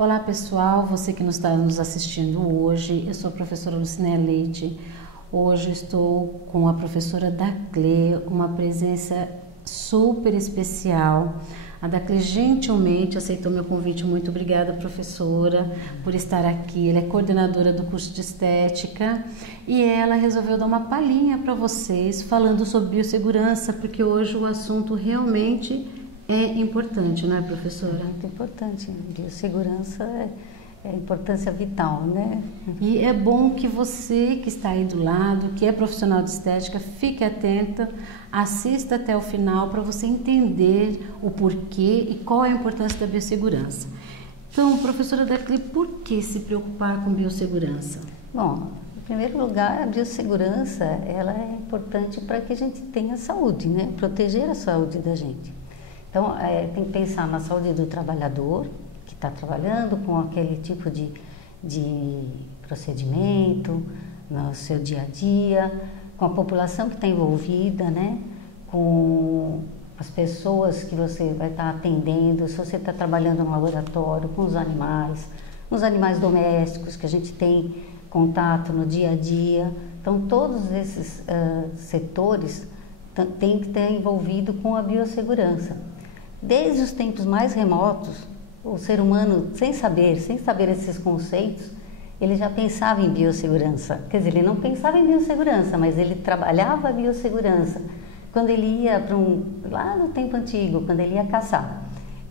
Olá pessoal, você que está nos assistindo hoje, eu sou a professora Lucinéia Leite. Hoje estou com a professora Daclê, uma presença super especial. A Daclê gentilmente aceitou meu convite. Muito obrigada, professora, por estar aqui. Ela é coordenadora do curso de estética e ela resolveu dar uma palhinha para vocês falando sobre biossegurança, porque hoje o assunto realmente é importante, não é, professora? É muito importante. Biossegurança é importância vital, né? E é bom que você que está aí do lado, que é profissional de estética, fique atenta, assista até o final para você entender o porquê e qual é a importância da biossegurança. Então, professora Daclê, por que se preocupar com biossegurança? Bom, em primeiro lugar, a biossegurança ela é importante para que a gente tenha saúde, né? Proteger a saúde da gente. Então, tem que pensar na saúde do trabalhador, que está trabalhando com aquele tipo de procedimento no seu dia a dia, com a população que está envolvida, né? Com as pessoas que você vai estar atendendo, se você está trabalhando no laboratório, com os animais domésticos que a gente tem contato no dia a dia. Então, todos esses setores têm que estar envolvido com a biossegurança. Desde os tempos mais remotos, o ser humano, sem saber esses conceitos, ele já pensava em biossegurança. Quer dizer, ele não pensava em biossegurança, mas ele trabalhava a biossegurança. Quando ele ia lá no tempo antigo, quando ele ia caçar,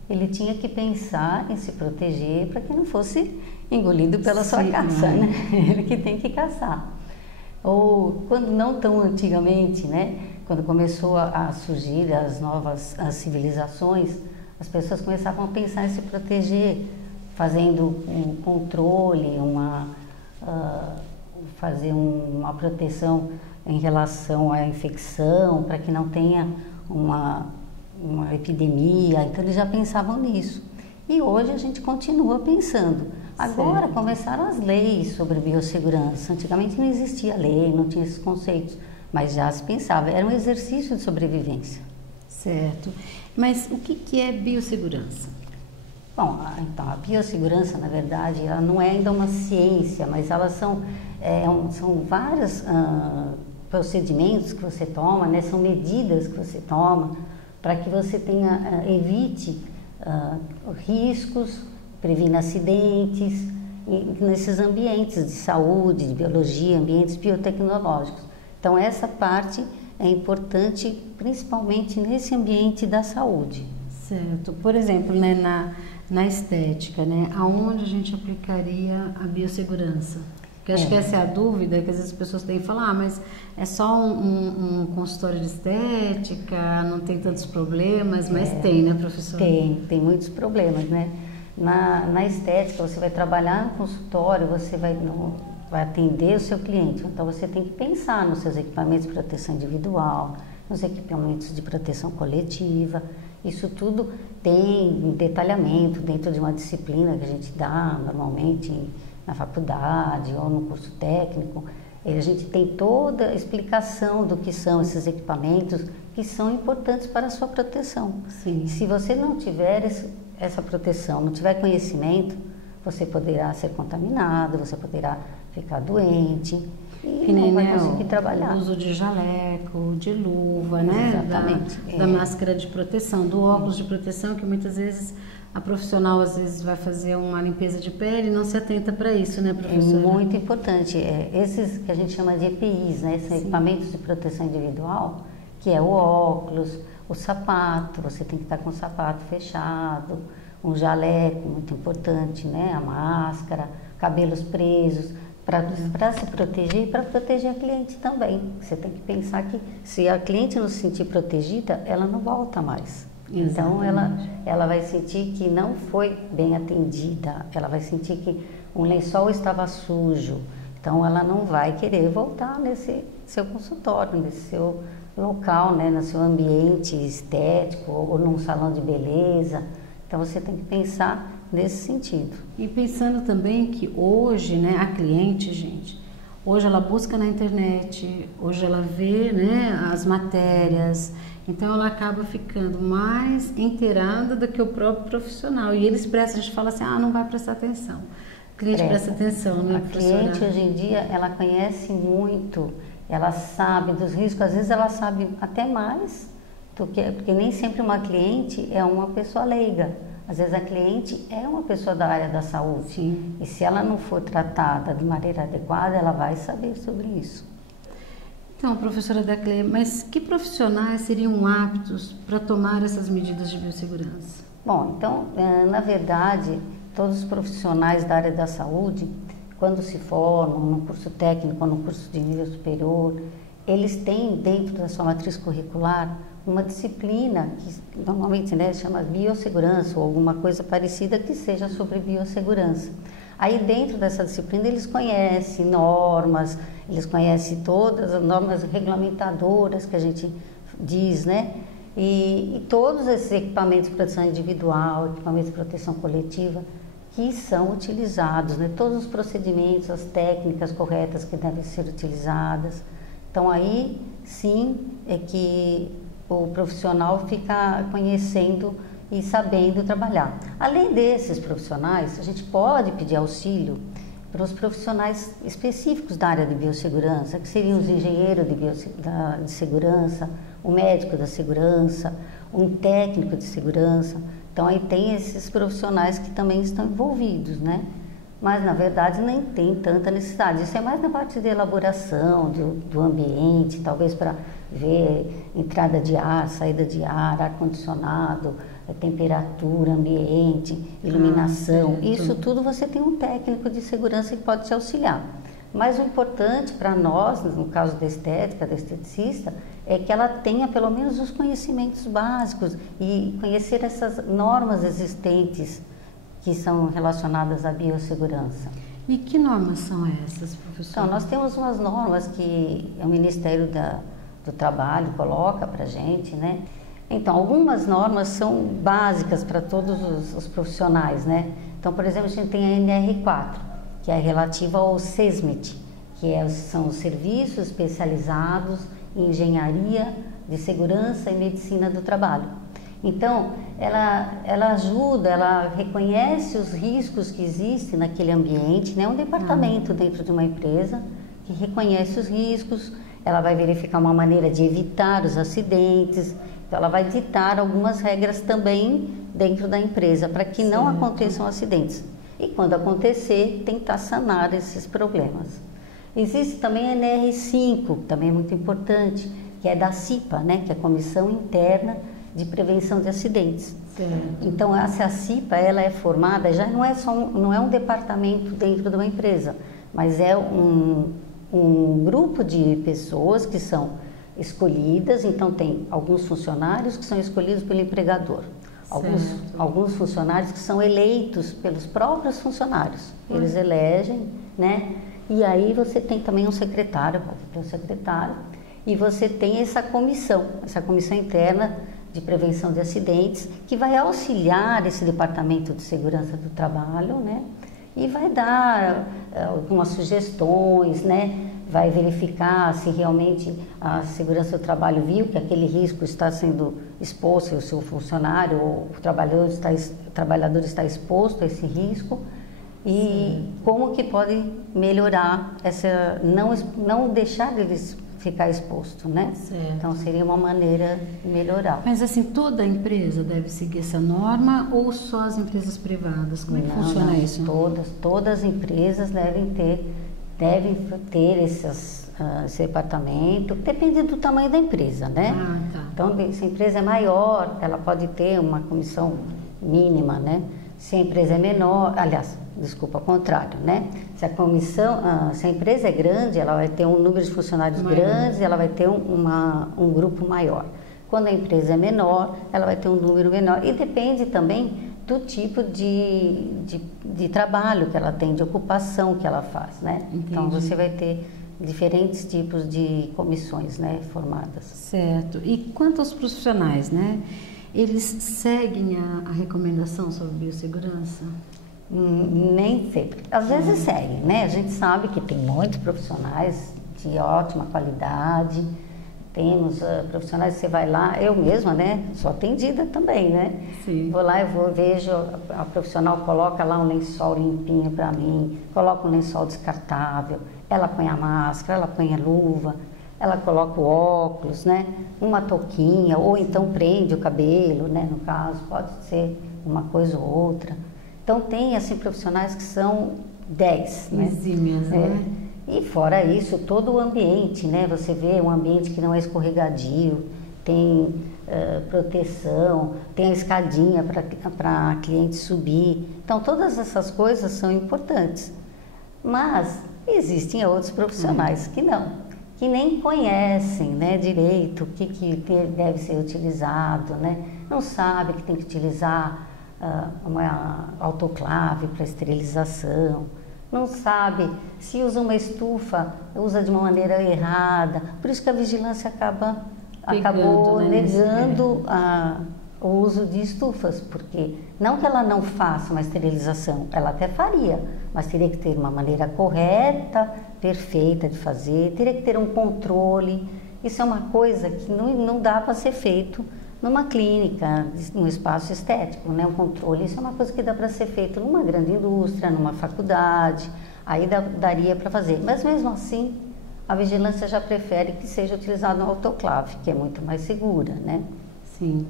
ele tinha que pensar em se proteger para que não fosse engolido pela sua caça, né? Ele que tem que caçar. Ou quando não tão antigamente, né? Quando começou a surgir as novas civilizações, as pessoas começavam a pensar em se proteger, fazendo um controle, fazer uma proteção em relação à infecção, para que não tenha uma epidemia. Então, eles já pensavam nisso. E hoje a gente continua pensando. Agora começaram as leis sobre biossegurança. Antigamente não existia lei, não tinha esses conceitos. Mas já se pensava, era um exercício de sobrevivência. Certo. Mas o que é biossegurança? Bom, então, a biossegurança, na verdade, ela não é ainda uma ciência, mas elas são vários procedimentos que você toma, né? São medidas que você toma para que você evite riscos, previna acidentes nesses ambientes de saúde, de biologia, ambientes biotecnológicos. Então, essa parte é importante, principalmente nesse ambiente da saúde. Certo. Por exemplo, né, na estética, né, aonde a gente aplicaria a biossegurança? Porque acho que essa é a dúvida, que às vezes as pessoas têm que falar, mas é só um consultório de estética, não tem tantos problemas, mas tem, né, professora? Tem muitos problemas, né? Na estética, você vai trabalhar no consultório, você vai atender o seu cliente. Então, você tem que pensar nos seus equipamentos de proteção individual, nos equipamentos de proteção coletiva. Isso tudo tem detalhamento dentro de uma disciplina que a gente dá normalmente na faculdade ou no curso técnico. A gente tem toda a explicação do que são esses equipamentos que são importantes para a sua proteção. Sim. Se você não tiver essa proteção, não tiver conhecimento, você poderá ser contaminado, você poderá ficar doente e não vai conseguir trabalhar. O uso de jaleco, de luva, né? Exatamente. Da máscara de proteção, do óculos de proteção, que muitas vezes a profissional às vezes vai fazer uma limpeza de pele e não se atenta para isso, né, professora? É muito importante. Esses que a gente chama de EPIs, né? Esses equipamentos de proteção individual, que é o óculos, o sapato, você tem que estar com o sapato fechado, um jaleco, muito importante, né? A máscara, cabelos presos, para se proteger e para proteger a cliente também. Você tem que pensar que se a cliente não se sentir protegida, ela não volta mais. Exatamente. Então, ela vai sentir que não foi bem atendida, ela vai sentir que um lençol estava sujo. Então, ela não vai querer voltar nesse seu consultório, nesse seu local, né? No seu ambiente estético ou num salão de beleza. Então, você tem que pensar nesse sentido. E pensando também que hoje, né, a cliente, gente, Hoje ela busca na internet, hoje ela vê, né, as matérias, então ela acaba ficando mais inteirada do que o próprio profissional. E eles prestam, a gente fala assim, não vai prestar atenção. O cliente presta atenção, né, professora? A cliente hoje em dia, ela conhece muito, ela sabe dos riscos, às vezes ela sabe até mais do que, porque nem sempre uma cliente é uma pessoa leiga. Às vezes a cliente é uma pessoa da área da saúde. Sim. E se ela não for tratada de maneira adequada, ela vai saber sobre isso. Então, professora Daclé, mas que profissionais seriam aptos para tomar essas medidas de biossegurança? Bom, então, na verdade, todos os profissionais da área da saúde, quando se formam no curso técnico ou no curso de nível superior, eles têm dentro da sua matriz curricular uma disciplina que normalmente, né, chama biossegurança ou alguma coisa parecida que seja sobre biossegurança. Aí dentro dessa disciplina eles conhecem normas, eles conhecem todas as normas regulamentadoras que a gente diz, né? E todos esses equipamentos de proteção individual, equipamentos de proteção coletiva que são utilizados, né? Todos os procedimentos, as técnicas corretas que devem ser utilizadas. Então aí sim é que o profissional fica conhecendo e sabendo trabalhar. Além desses profissionais, a gente pode pedir auxílio para os profissionais específicos da área de biossegurança, que seriam os engenheiros de segurança, o médico da segurança, um técnico de segurança. Então aí tem esses profissionais que também estão envolvidos, né? Mas na verdade nem tem tanta necessidade. Isso é mais na parte de elaboração do ambiente, talvez para ver entrada de ar, saída de ar, ar-condicionado, temperatura, ambiente, iluminação. Isso tudo você tem um técnico de segurança que pode te auxiliar. Mas o importante para nós, no caso da estética, da esteticista, é que ela tenha pelo menos os conhecimentos básicos e conhecer essas normas existentes que são relacionadas à biossegurança. E que normas são essas, professora? Então, nós temos umas normas que o Ministério do Trabalho coloca para a gente, né? Então, algumas normas são básicas para todos os profissionais, né? Então, por exemplo, a gente tem a NR4, que é relativa ao SESMIT, que são os serviços especializados em engenharia de segurança e medicina do trabalho. Então, ela ajuda, ela reconhece os riscos que existem naquele ambiente, né? Um departamento dentro de uma empresa que reconhece os riscos, ela vai verificar uma maneira de evitar os acidentes, então ela vai ditar algumas regras também dentro da empresa para que não aconteçam acidentes. E quando acontecer, tentar sanar esses problemas. Existe também a NR5, também é muito importante, que é da CIPA, né? Que é a Comissão Interna de Prevenção de Acidentes. Então essa CIPA, ela é formada, já não é um departamento dentro de uma empresa, mas é um grupo de pessoas que são escolhidas. Então tem alguns funcionários que são escolhidos pelo empregador, alguns funcionários que são eleitos pelos próprios funcionários, eles elegem, né? E aí você tem também um secretário, e você tem essa comissão interna de prevenção de acidentes, que vai auxiliar esse departamento de segurança do trabalho, né? E vai dar algumas sugestões, né? Vai verificar se realmente a segurança do trabalho viu que aquele risco está sendo exposto, o seu funcionário ou o trabalhador está exposto a esse risco e como que pode melhorar não deixar eles ficar exposto, né? Certo. Então seria uma maneira de melhorar. Mas assim, toda empresa deve seguir essa norma ou só as empresas privadas? Como é que funciona isso? Todas as empresas devem ter esse departamento, depende do tamanho da empresa, né? Tá. Então, se a empresa é maior, ela pode ter uma comissão mínima, né? Se a empresa é menor, ao contrário, né? Se a empresa é grande, ela vai ter um número de funcionários grande, ela vai ter um grupo maior. Quando a empresa é menor, ela vai ter um número menor. E depende também do tipo de trabalho que ela tem, de ocupação que ela faz, né? Entendi. Então, você vai ter diferentes tipos de comissões, né, formadas. Certo. E quanto aos profissionais, né? Eles seguem a recomendação sobre biossegurança? Nem sempre. Às vezes segue, né? A gente sabe que tem muitos profissionais de ótima qualidade, temos profissionais que você vai lá, eu mesma, né? Sou atendida também, né? Sim. Vou lá e vejo a profissional coloca lá um lençol limpinho para mim, coloca um lençol descartável, ela põe a máscara, ela põe a luva, ela coloca o óculos, né? Uma touquinha, ou então prende o cabelo, né? No caso, pode ser uma coisa ou outra. Então tem assim profissionais que são 10, né? Exímias, né? E fora isso, todo o ambiente, né? Você vê um ambiente que não é escorregadio, tem proteção, tem a escadinha para cliente subir. Então todas essas coisas são importantes. Mas existem outros profissionais que não, que nem conhecem, né, direito o que deve ser utilizado, né? Não sabe que tem que utilizar uma autoclave para esterilização, não sabe se usa uma estufa, usa de uma maneira errada. Por isso que a vigilância acabou, né, negando o uso de estufas, porque não que ela não faça uma esterilização, ela até faria, mas teria que ter uma maneira correta, perfeita de fazer, teria que ter um controle. Isso é uma coisa que não dá para ser feito numa clínica, num espaço estético, né? O controle, isso é uma coisa que dá para ser feito numa grande indústria, numa faculdade, aí daria para fazer. Mas mesmo assim, a vigilância já prefere que seja utilizado no autoclave, que é muito mais segura, né? Sim.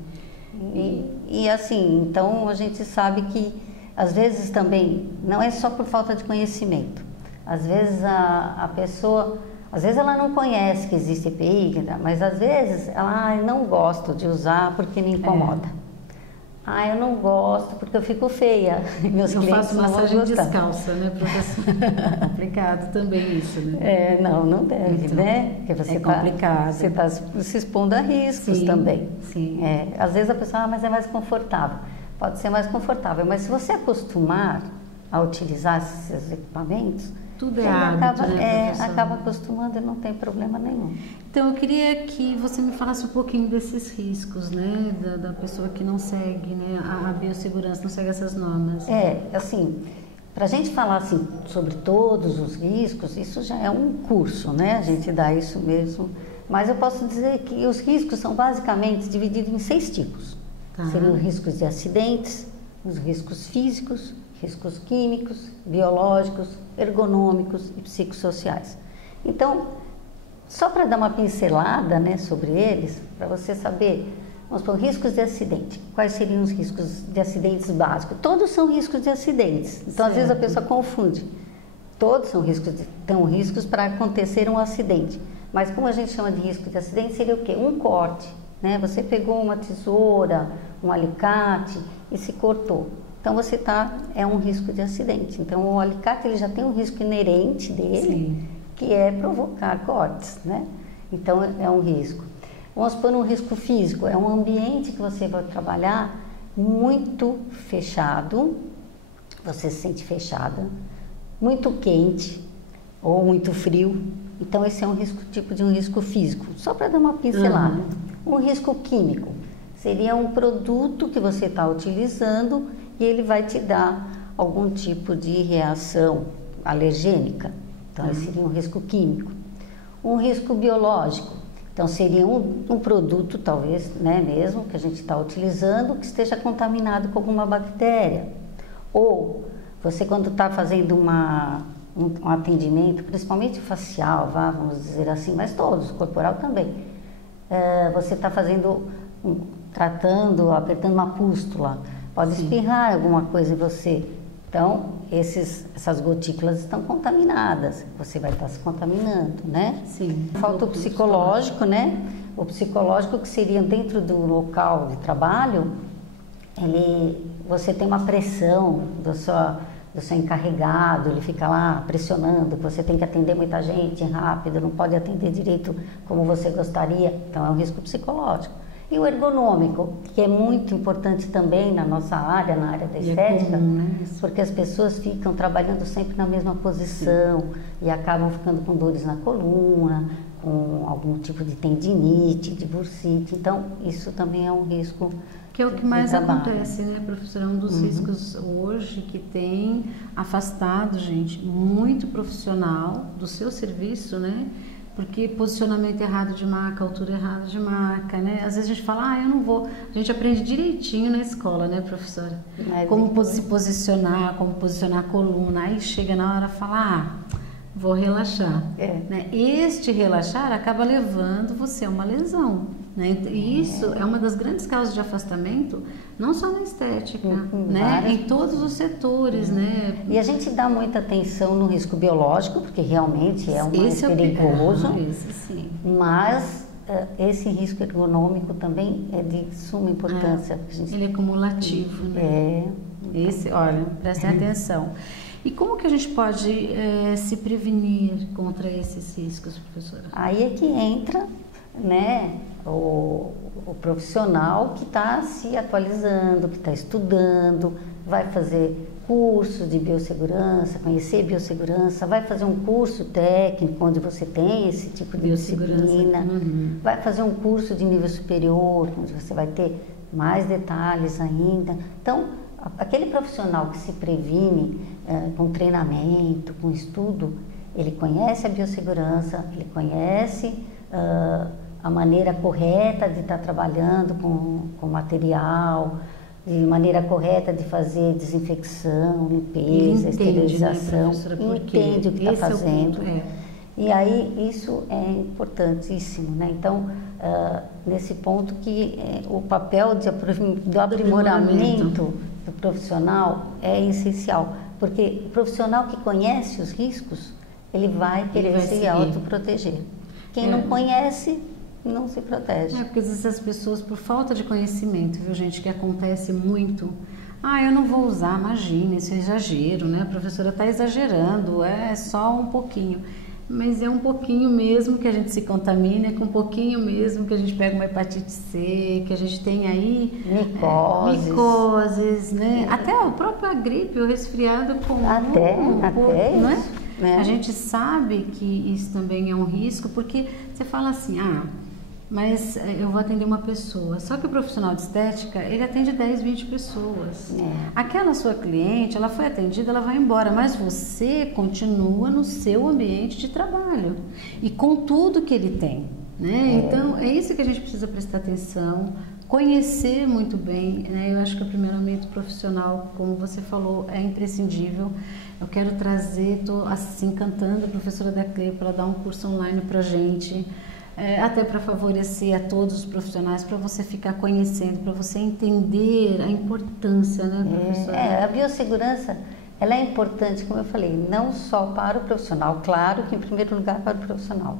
E assim, então a gente sabe que às vezes também não é só por falta de conhecimento. Às vezes a pessoa, às vezes ela não conhece que existe EPI, mas às vezes ela, eu não gosto de usar porque me incomoda. Eu não gosto porque eu fico feia. Meus não clientes faço não massagem vão gostar. descalça, né, professor? É complicado também isso, né? Não deve, então, né? Porque você complicado. Você está se expondo a riscos também. Sim. Às vezes a pessoa, mas é mais confortável. Pode ser mais confortável, mas se você acostumar a utilizar esses equipamentos, tudo é hábito, acaba acostumando e não tem problema nenhum. Então, eu queria que você me falasse um pouquinho desses riscos, né, da pessoa que não segue, né, a biossegurança, não segue essas normas. Assim, para a gente falar assim, sobre todos os riscos, isso já é um curso, né, a gente dá isso mesmo. Mas eu posso dizer que os riscos são basicamente divididos em 6 tipos. Seriam riscos de acidentes, os riscos físicos, riscos químicos, biológicos, ergonômicos e psicossociais. Então, só para dar uma pincelada, né, sobre eles, para você saber, vamos supor, riscos de acidente. Quais seriam os riscos de acidentes básicos? Todos são riscos de acidentes. Então, às vezes a pessoa confunde. Todos são riscos para acontecer um acidente. Mas como a gente chama de risco de acidente, seria o quê? Um corte, né? Você pegou uma tesoura, um alicate e se cortou. Então você é um risco de acidente. Então o alicate ele já tem um risco inerente dele, que é provocar cortes, né? Então é um risco. Vamos supor um risco físico, é um ambiente que você vai trabalhar muito fechado, você se sente fechada, muito quente ou muito frio. Então esse é um tipo de um risco físico, só para dar uma pincelada. Um risco químico seria um produto que você está utilizando e ele vai te dar algum tipo de reação alergênica. Então, esse seria um risco químico. Um risco biológico. Então, seria um produto, talvez, né, mesmo, que a gente está utilizando, que esteja contaminado com alguma bactéria. Ou, você quando está fazendo um atendimento, principalmente facial, vamos dizer assim, mas todos, corporal também. Você está tratando, apertando uma pústula. Pode espirrar alguma coisa em você. Então, essas gotículas estão contaminadas. Você vai estar se contaminando, né? Sim. Falta o psicológico, né? O psicológico que seria dentro do local de trabalho, você tem uma pressão do seu encarregado, ele fica lá pressionando, que você tem que atender muita gente rápido, não pode atender direito como você gostaria. Então, é um risco psicológico. E o ergonômico, que é muito importante também na nossa área, na área da estética, porque as pessoas ficam trabalhando sempre na mesma posição e acabam ficando com dores na coluna, com algum tipo de tendinite, de bursite. Então, isso também é um risco Que é o que mais acontece, né, professora? É um dos riscos hoje que tem afastado, gente, muito profissional do seu serviço, né? Porque posicionamento errado de maca, altura errada de maca, né? Às vezes a gente fala, eu não vou. A gente aprende direitinho na escola, né, professora? Como se posicionar, como posicionar a coluna. Aí chega na hora e fala, vou relaxar. Né? Este relaxar acaba levando você a uma lesão. Né? E isso é uma das grandes causas de afastamento, não só na estética, né? Em todos os setores. Né? E a gente dá muita atenção no risco biológico, porque realmente é o mais perigoso, mas esse risco ergonômico também é de suma importância. Ele é cumulativo. Né? Olha, prestem atenção. E como que a gente pode se prevenir contra esses riscos, professora? Aí é que entra, né, o profissional que está se atualizando, que está estudando, vai fazer cursos de biossegurança, conhecer biossegurança, vai fazer um curso técnico onde você tem esse tipo de disciplina, vai fazer um curso de nível superior, onde você vai ter mais detalhes ainda. Então, aquele profissional que se previne com treinamento, com estudo, ele conhece a biossegurança, ele conhece a maneira correta de estar trabalhando com material, de maneira correta de fazer desinfecção, limpeza, esterilização, né, entende o que está fazendo. E aí isso é importantíssimo, né? Então, nesse ponto que o papel do aprimoramento do profissional é essencial, porque o profissional que conhece os riscos, ele vai querer se autoproteger. Quem não conhece, não se protege. Porque às vezes as pessoas, por falta de conhecimento, viu, gente, que acontece muito, eu não vou usar, imagina, isso é exagero, né? A professora está exagerando, é só um pouquinho. Mas é um pouquinho mesmo que a gente se contamina, é com um pouquinho mesmo que a gente pega uma hepatite C, que a gente tem aí micoses, né? Até a própria gripe, o resfriado comum. Até não é? A gente sabe que isso também é um risco, porque você fala assim, mas eu vou atender uma pessoa. Só que o profissional de estética, ele atende 10, 20 pessoas. Aquela sua cliente, ela foi atendida, ela vai embora, mas você continua no seu ambiente de trabalho e com tudo que ele tem, né? Então, é isso que a gente precisa prestar atenção, conhecer muito bem, né? Eu acho que o aprimoramento profissional, como você falou, é imprescindível. Eu quero trazer, estou assim cantando a professora da CLE para dar um curso online para a gente, até para favorecer a todos os profissionais, para você ficar conhecendo, para você entender a importância, né, professora? A biossegurança, ela é importante, como eu falei, não só para o profissional, claro que em primeiro lugar para o profissional,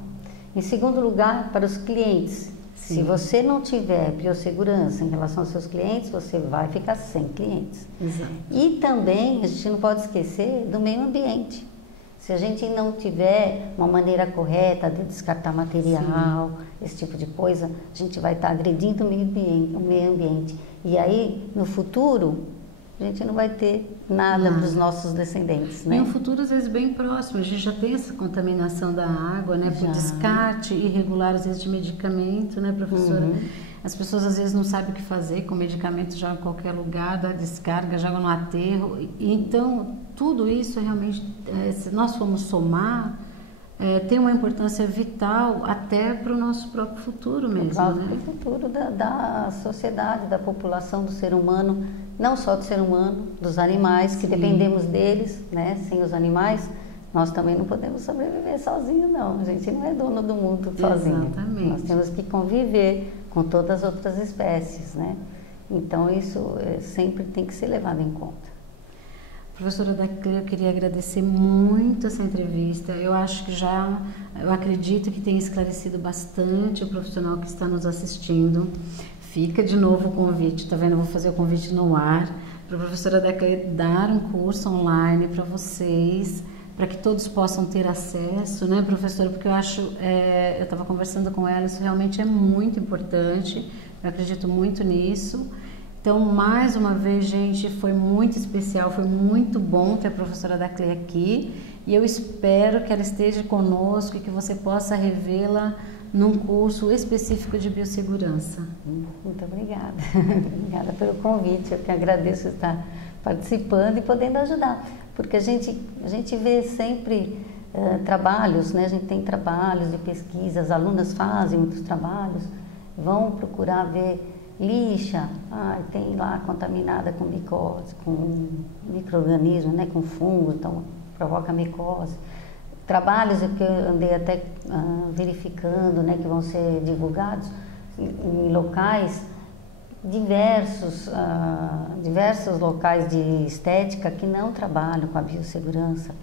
em segundo lugar para os clientes. Se você não tiver biossegurança em relação aos seus clientes, você vai ficar sem clientes. E também, a gente não pode esquecer do meio ambiente. Se a gente não tiver uma maneira correta de descartar material, esse tipo de coisa, a gente vai estar agredindo o meio ambiente. E aí, no futuro, a gente não vai ter nada para os nossos descendentes, né? E um futuro, às vezes, bem próximo. A gente já tem essa contaminação da água, né? Por descarte irregular, às vezes, de medicamento, né, professora? As pessoas, às vezes, não sabem o que fazer com medicamento, jogam em qualquer lugar, dá descarga, jogam no aterro. Então, tudo isso, realmente, se nós formos somar, tem uma importância vital até para o nosso próprio futuro mesmo, para o futuro da sociedade, da população, do ser humano, não só do ser humano, dos animais, que dependemos deles, né? Sem os animais, nós também não podemos sobreviver sozinhos, não. A gente não é dono do mundo sozinho. Exatamente. Nós temos que conviver com todas as outras espécies, né? Então, isso sempre tem que ser levado em conta. Professora da CLE, eu queria agradecer muito essa entrevista. Eu acho que eu acredito que tenha esclarecido bastante o profissional que está nos assistindo. Fica de novo o convite, tá vendo? Eu vou fazer o convite no ar para a professora da CLE dar um curso online para vocês, para que todos possam ter acesso, né, professora? Porque eu acho, eu estava conversando com ela, isso realmente é muito importante, eu acredito muito nisso. Então, mais uma vez, gente, foi muito especial, foi muito bom ter a professora da CLE aqui e eu espero que ela esteja conosco e que você possa revê-la num curso específico de biossegurança. Muito obrigada. Obrigada pelo convite. Eu que agradeço estar participando e podendo ajudar. Porque a gente vê sempre trabalhos, né? A gente tem trabalhos de pesquisa, as alunas fazem muitos trabalhos, vão procurar ver lixa, tem lá contaminada com micose, com micro-organismo, né? Com fungo, então provoca micose. Trabalhos que eu andei até verificando, né? Que vão ser divulgados em locais diversos locais de estética que não trabalham com a biossegurança.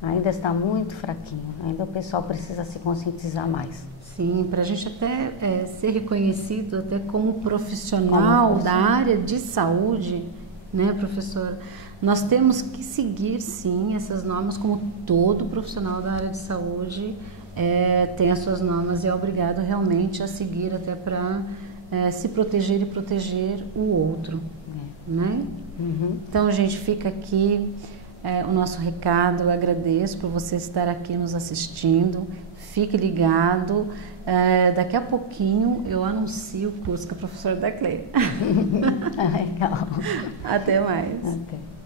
Ainda está muito fraquinho, ainda o pessoal precisa se conscientizar mais. Sim, para a gente até ser reconhecido até como profissional da área de saúde, né, professora? Nós temos que seguir, sim, essas normas, como todo profissional da área de saúde tem as suas normas e é obrigado realmente a seguir até para se proteger e proteger o outro, né? Uhum. Então, gente, fica aqui o nosso recado. Eu agradeço por você estar aqui nos assistindo. Fique ligado. Daqui a pouquinho eu anuncio o curso com a professora Daclé. Legal. Até mais. Até.